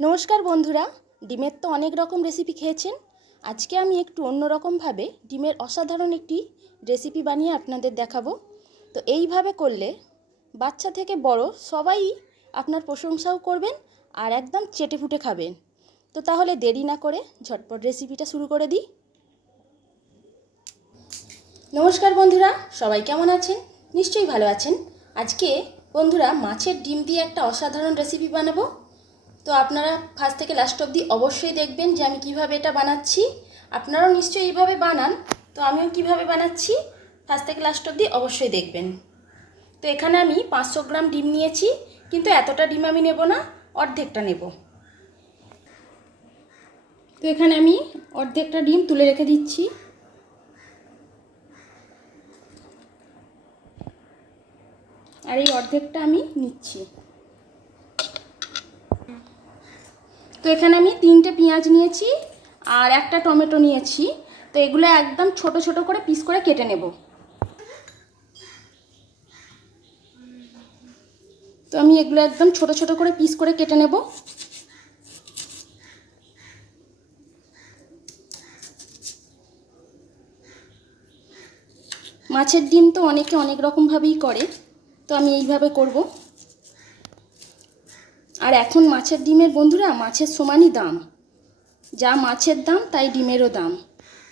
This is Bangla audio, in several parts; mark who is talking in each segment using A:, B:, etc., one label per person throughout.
A: নমস্কার বন্ধুরা, ডিমের তো অনেক রকম রেসিপি খেয়েছেন। আজকে আমি একটু অন্যরকমভাবে ডিমের অসাধারণ একটি রেসিপি বানিয়ে আপনাদের দেখাবো। তো এইভাবে করলে বাচ্চা থেকে বড় সবাই আপনার প্রশংসাও করবেন আর একদম চেটে ফুটে খাবেন। তো তাহলে দেরি না করে ঝটপট রেসিপিটা শুরু করে দিই। নমস্কার বন্ধুরা, সবাই কেমন আছেন? নিশ্চয়ই ভালো আছেন। আজকে বন্ধুরা মাছের ডিম দিয়ে একটা অসাধারণ রেসিপি বানাবো। তো আপনারা ফার্স্ট থেকে লাস্ট অবধি অবশ্যই দেখবেন যে আমি কীভাবে এটা বানাচ্ছি। আপনারাও নিশ্চয়ই এইভাবে বানান। তো আমিও কীভাবে বানাচ্ছি ফার্স্ট থেকে লাস্ট অবধি অবশ্যই দেখবেন। তো এখানে আমি পাঁচশো গ্রাম ডিম নিয়েছি, কিন্তু এতটা ডিম আমি নেব না, অর্ধেকটা নেব। তো এখানে আমি অর্ধেকটা ডিম তুলে রেখে দিচ্ছি। আর এই অর্ধেকটা আমি নিচ্ছি। তো এখানে আমি তিনটে পেঁয়াজ নিয়েছি আর একটা টমেটো নিয়েছি। তো এগুলো একদম ছোট ছোট করে পিস করে কেটে নেব। তো আমি এগুলো একদম ছোট ছোট করে পিস করে কেটে নেব। মাছের ডিম তো অনেকে অনেক রকমভাবেই করে, তো আমি এইভাবে করব। আর এখন মাছের ডিমের বন্ধুরা, মাছের সমানই দাম। যা মাছের দাম, তাই ডিমেরও দাম।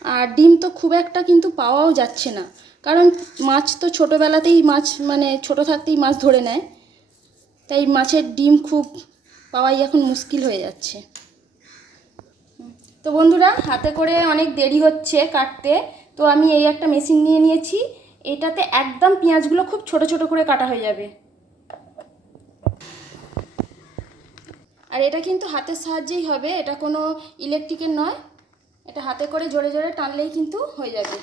A: আর ডিম তো খুব একটা কিন্তু পাওয়াও যাচ্ছে না। কারণ মাছ তো ছোটোবেলাতেই মাছ মানে ছোট থাকতেই মাছ ধরে নেয়। তাই মাছের ডিম খুব পাওয়াই এখন মুশকিল হয়ে যাচ্ছে। তো বন্ধুরা, হাতে করে অনেক দেরি হচ্ছে কাটতে। তো আমি এই একটা মেশিন নিয়ে নিয়েছি। এটাতে একদম পেঁয়াজগুলো খুব ছোট ছোট করে কাটা হয়ে যাবে। আর এটা কিন্তু হাতের সাহায্যেই হবে, এটা কোনো ইলেকট্রিকের নয়। এটা হাতে করে জোরে জোরে টানলেই কিন্তু হয়ে যাবে।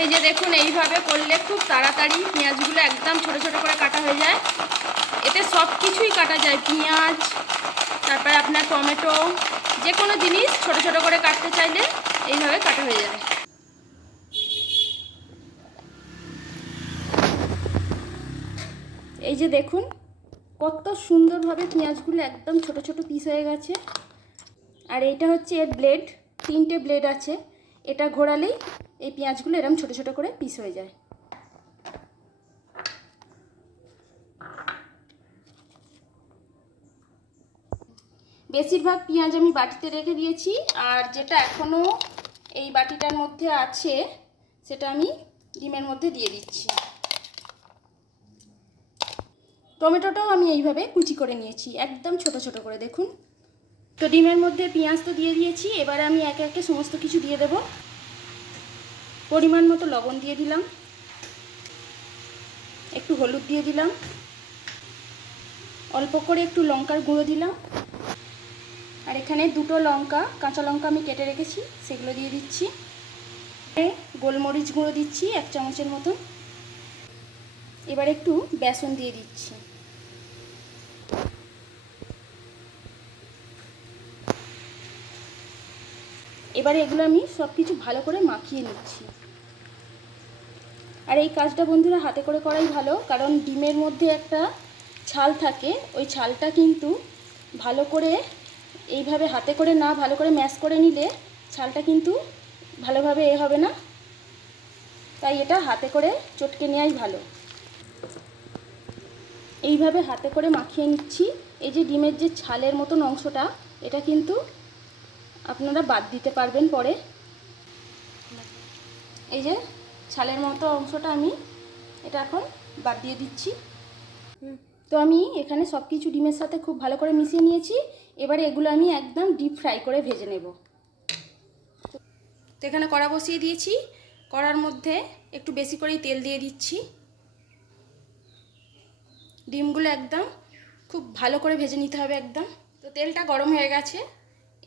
A: এই যে দেখুন, এইভাবে করলে খুব তাড়াতাড়ি পেঁয়াজগুলো একদম ছোট ছোট করে কাটা হয়ে যায়। এতে সব কিছুই কাটা যায়, পেঁয়াজ, তারপরে আপনার টমেটো, যে কোনো জিনিস ছোট ছোট করে কাটতে চাইলে এইভাবে কাটা হয়ে যাবে। এই যে দেখুন কত সুন্দরভাবে পেঁয়াজগুলো একদম ছোট ছোট পিস হয়ে গেছে। আর এইটা হচ্ছে এর ব্লেড তিনটে ব্লেড আছে। এটা ঘোরালেই এই পেঁয়াজগুলো এরম ছোট ছোট করে পিস হয়ে যায়। বেশিরভাগ পেঁয়াজ আমি বাটিতে রেখে দিয়েছি, আর যেটা এখনও এই বাটিটার মধ্যে আছে, সেটা আমি ডিমের মধ্যে দিয়ে দিচ্ছি। টমেটোটাও আমি এইভাবে কুচি করে নিয়েছি, একদম ছোট ছোট করে, দেখুন। তো ডিমের মধ্যে পেঁয়াজ তো দিয়ে দিয়েছি, এবারে আমি একে একে সমস্ত কিছু দিয়ে দেব। পরিমাণ মতো লবণ দিয়ে দিলাম। একটু হলুদ দিয়ে দিলাম। অল্প করে একটু লঙ্কার গুঁড়ো দিলাম। আর এখানে দুটো লঙ্কা, কাঁচা লঙ্কা আমি কেটে রেখেছি, সেগুলো দিয়ে দিচ্ছি। গোলমরিচ গুঁড়ো দিচ্ছি, এক চামচের মতন। এবার একটু বেসন দিয়ে দিচ্ছি। এবারে এগুলো আমি সব কিছু ভালো করে মাখিয়ে নিচ্ছি। আর এই কাজটা বন্ধুরা হাতে করে করাই ভালো, কারণ ডিমের মধ্যে একটা ছাল থাকে, ওই ছালটা কিন্তু ভালো করে এইভাবে হাতে করে না, ভালো করে ম্যাশ করে নিলে ছালটা কিন্তু ভালোভাবে এ হবে না। তাই এটা হাতে করে চটকে নেওয়াই ভালো। এইভাবে হাতে করে মাখিয়ে নিচ্ছি। এই যে ডিমের যে ছালের মতন অংশটা, এটা কিন্তু আপনারা বাদ দিতে পারবেন পরে। এই যে, ছালের মতো অংশটা আমি এটা এখন বাদ দিয়ে দিচ্ছি। তো আমি এখানে সব কিছু ডিমের সাথে খুব ভালো করে মিশিয়ে নিয়েছি। এবারে এগুলো আমি একদম ডিপ ফ্রাই করে ভেজে নেব। তো এখানে কড়া বসিয়ে দিয়েছি। কড়ার মধ্যে একটু বেশি করেই তেল দিয়ে দিচ্ছি। ডিমগুলো একদম খুব ভালো করে ভেজে নিতে হবে একদম। তো তেলটা গরম হয়ে গেছে।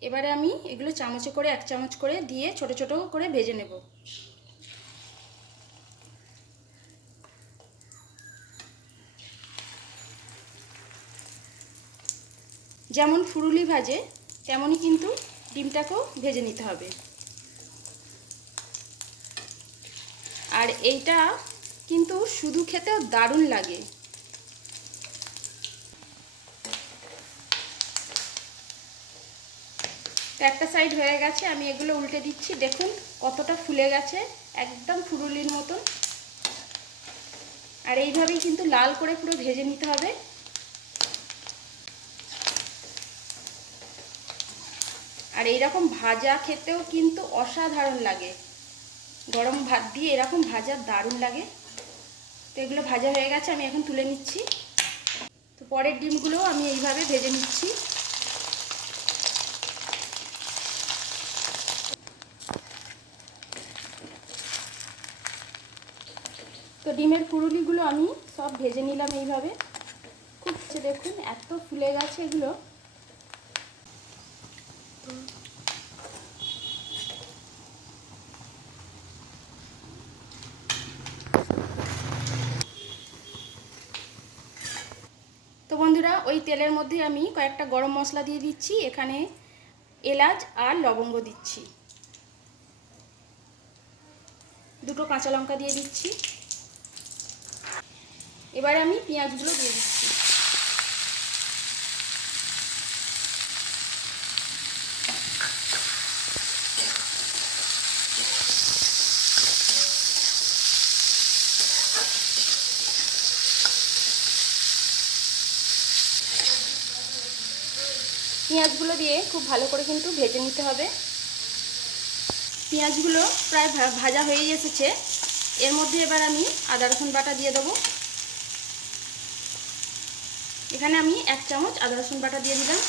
A: এবারে আমি এগুলো চামচে করে এক চামচ করে দিয়ে ছোট ছোট করে ভেজে নেব। যেমন ফুরুলি ভাজে, তেমনই কিন্তু ডিমটাকেও ভেজে নিতে হবে। আর এইটা কিন্তু শুধু খেতেও দারুণ লাগে। তো একটা সাইড হয়ে গেছে, আমি এগুলো উল্টে দিচ্ছি। দেখুন কতটা ফুলে গেছে, একদম ফুরুলির মতন। আর এইভাবেই কিন্তু লাল করে পুরো ভেজে নিতে হবে। আর এইরকম ভাজা খেতেও কিন্তু অসাধারণ লাগে। গরম ভাত দিয়ে এরকম ভাজা দারুণ লাগে। তো এগুলো ভাজা হয়ে গেছে, আমি এখন তুলে নিচ্ছি। তো পরের ডিমগুলোও আমি এইভাবে ভেজে নিচ্ছি। তো ডিমের পুরুলিগুলো আমি সব ভেজে নিলাম এইভাবে। খুব দেখুন, এত ফুলে গেছে এগুলো। তো বন্ধুরা, ওই তেলের মধ্যে আমি কয়েকটা গরম মশলা দিয়ে দিচ্ছি। এখানে এলাচ আর লবঙ্গ দিচ্ছি। দুটো কাঁচা লঙ্কা দিয়ে দিচ্ছি। এবারে আমি পেঁয়াজগুলো দিয়ে দিচ্ছি। পেঁয়াজগুলো দিয়ে খুব ভালো করে কিন্তু ভেজে নিতে হবে। পেঁয়াজগুলো প্রায় ভাজা হয়েই এসেছে। এর মধ্যে এবার আমি আদা রসুন বাটা দিয়ে দেবো। এখানে আমি এক চামচ আদা রসুন বাটা দিয়ে দিলাম।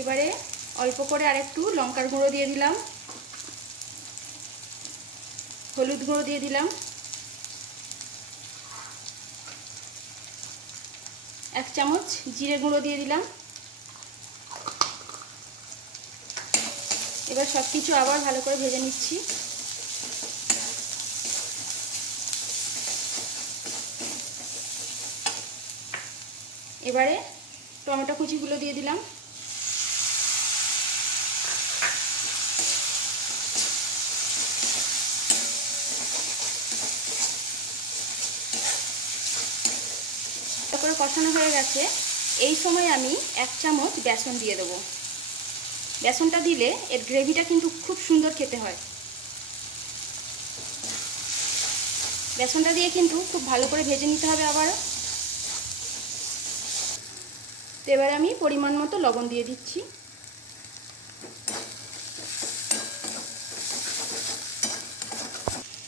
A: এবারে অল্প করে আরেকটু লঙ্কার গুঁড়ো দিয়ে দিলাম। হলুদ গুঁড়ো দিয়ে দিলাম। এক চামচ জিরে গুঁড়ো দিয়ে দিলাম। এবার সব কিছু আবার ভালো করে ভেজে নিচ্ছি। এবারে টমেটো কুচিগুলো দিয়ে দিলাম। কষানো হয়ে গেছে। এই সময় আমি এক চামচ বেসন দিয়ে দেবো। বেসনটা দিলে এর গ্রেভিটা কিন্তু খুব সুন্দর খেতে হয়। বেসনটা দিয়ে কিন্তু খুব ভালো করে ভেজে নিতে হবে আবার তো এবার আমি পরিমাণ মতো লবণ দিয়ে দিচ্ছি।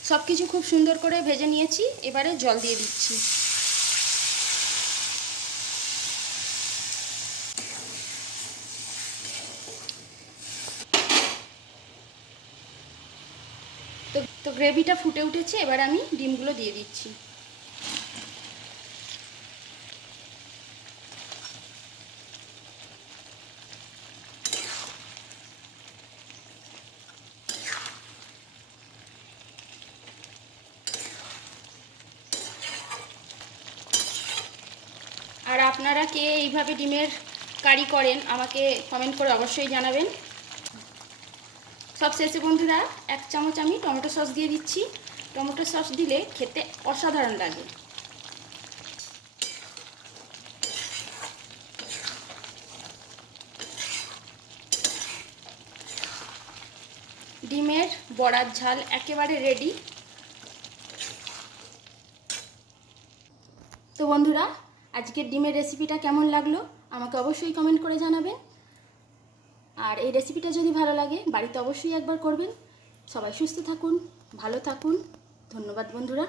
A: সব কিছু খুব সুন্দর করে ভেজে নিয়েছি, এবারে জল দিয়ে দিচ্ছি। তো তো গ্রেভিটা ফুটে উঠেছে, এবার আমি ডিমগুলো দিয়ে দিচ্ছি। আর আপনারা কে এইভাবে ডিমের কারি করেন, আমাকে কমেন্ট করে অবশ্যই জানাবেন। সব শেষে বন্ধুরা, এক চামচ আমি টমেটো সস দিয়ে দিচ্ছি। টমেটো সস দিলে খেতে অসাধারণ লাগে। ডিমের বড়ার ঝাল একেবারে রেডি তো বন্ধুরা, আজকের ডিমের রেসিপিটা কেমন লাগল? আমাকে অবশ্যই কমেন্ট করে জানাবেন। আর এই রেসিপিটা যদি ভালো লাগে, বাড়িতে অবশ্যই একবার করবেন। সবাই সুস্থ থাকুন, ভালো থাকুন। ধন্যবাদ বন্ধুরা।